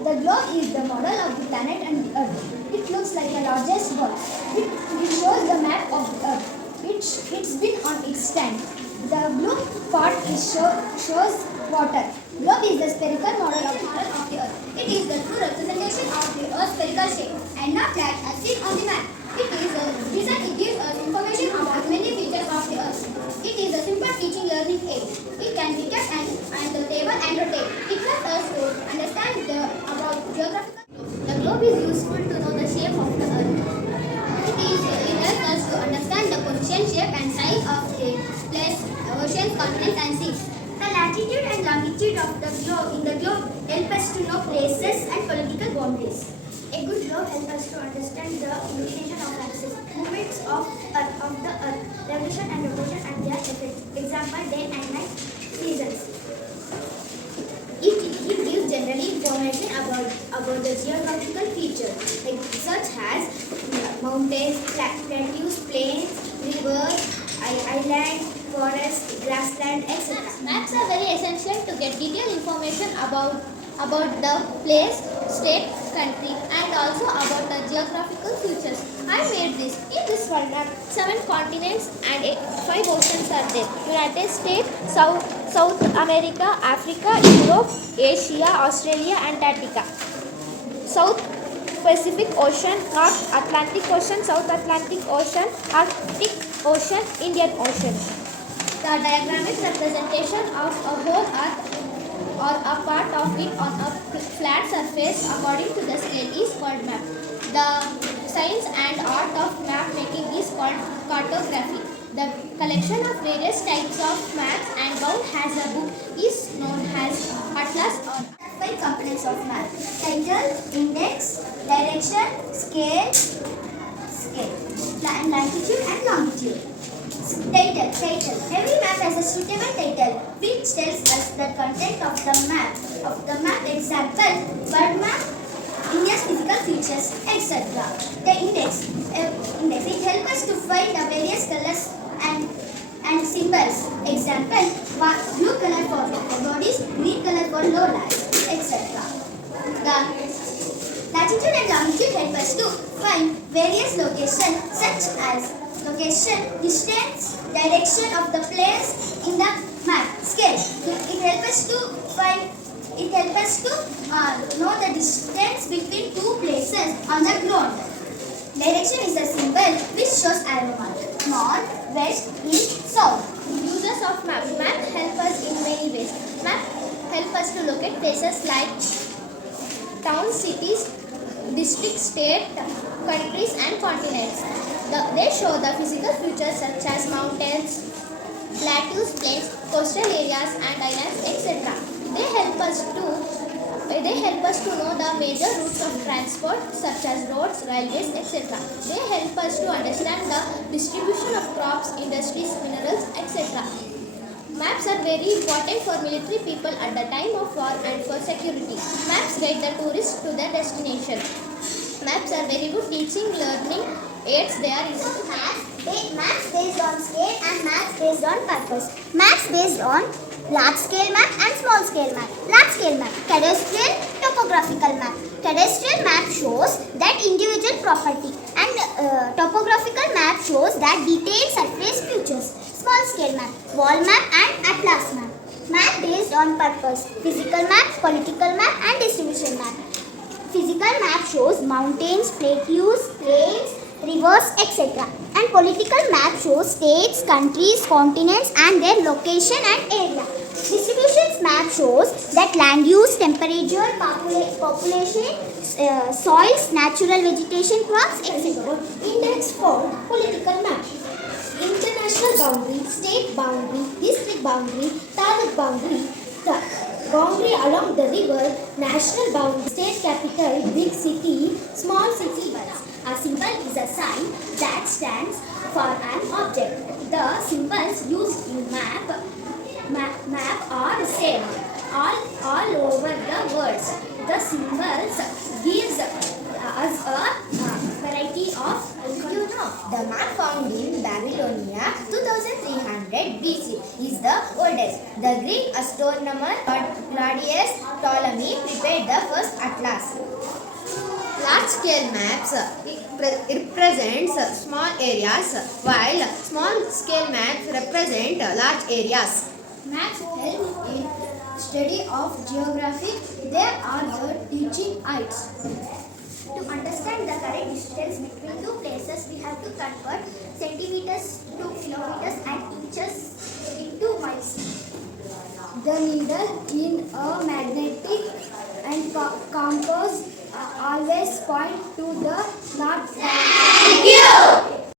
The globe is the model of the planet and the Earth. It looks like the largest ball. It shows the map of the Earth. It's been on its stand. The blue part shows water. Globe is the spherical model of the Earth. It is the true representation of the Earth's spherical shape and not flat as seen on the map. It gives us information about many features of the Earth. It is a simple teaching learning aid. It can be kept and the table and rotate. It helps us to understand about geographical. The globe is useful to know the shape of the Earth. It helps us to understand the position, shape and size of the place, oceans, continents and seas. The latitude and longitude of the globe help us to know places and political boundaries. A good globe helps us to understand the inclination of axis, movements of the Earth, revolution and rotation and their effects. Example, day and night seasons. It gives generally information about the geographical features, such as mountains, plateaus, plains, rivers, islands, forests, grassland, etc. Maps are very essential to get detailed information about the place, state, country and also about the geographical features. I made this. In this world map, 7 continents and 5 oceans are there. United States, South America, Africa, Europe, Asia, Australia, Antarctica. South Pacific Ocean, North Atlantic Ocean, South Atlantic Ocean, Arctic Ocean, Indian Ocean. The diagrammatic representation of a whole Earth or a part of it on a flat surface according to the scale is called map. The science and art of map making is called cartography. The collection of various types of maps and bound as a book is known as atlas or 5 components of map: title, index, direction, scale, latitude and longitude. Title. Every map has a suitable title which tells us the content of the map. Example, bird map, India's physical features, etc. The index. It helps us to find the various colors and symbols. Example, blue color for bodies, green color for lowlands, etc. The latitude and longitude help us to find various locations such as location, distance, direction of the place in the map. Scale. It helps us to know the distance between 2 places on the ground. Direction is a symbol which shows arrow mark. North, west, east, south. Uses of map. Map help us in many ways. Map help us to locate places like towns, cities, districts, state, countries and continents. They show the physical features such as mountains, plateaus, plains, coastal areas and islands, etc. They help us to know the major routes of transport such as roads, railways, etc. They help us to understand the distribution of crops, industries, minerals, etc. Maps are very important for military people at the time of war and for security. Maps guide the tourists to their destination. Maps are very good teaching, learning aids. They are maps based on scale and maps based on purpose. Maps based on large scale map and small scale map. Large scale map, cadastral, topographical map. Cadastral map shows that individual property and topographical map shows that detailed surface features. Small scale map, wall map and atlas map. Map based on purpose, physical map, political map and distribution map. Physical map shows mountains, plateaus, plains, rivers, etc. And political map shows states, countries, continents and their location and area. Distribution map shows that land use, temperature, population, soils, natural vegetation, crops, etc. Index for political map. International boundary, state boundary, district boundary, taluk boundary, boundary along the river, national boundary, state capital, big city, small city. A symbol is a sign that stands for an object. The symbols used in map are same all over the world. The symbols gives us a variety of, the map found in Babylonia 2300 BC is the oldest. The Greek astronomer Claudius Ptolemy prepared the first atlas. Large-scale maps represents small areas, while small-scale maps represent large areas. Maps help in study of geography. They are the teaching aids. To understand the correct distance between two places, we have to convert centimeters to kilometers and inches into miles. The needle in a magnetic and compass always point to the north. Thank you.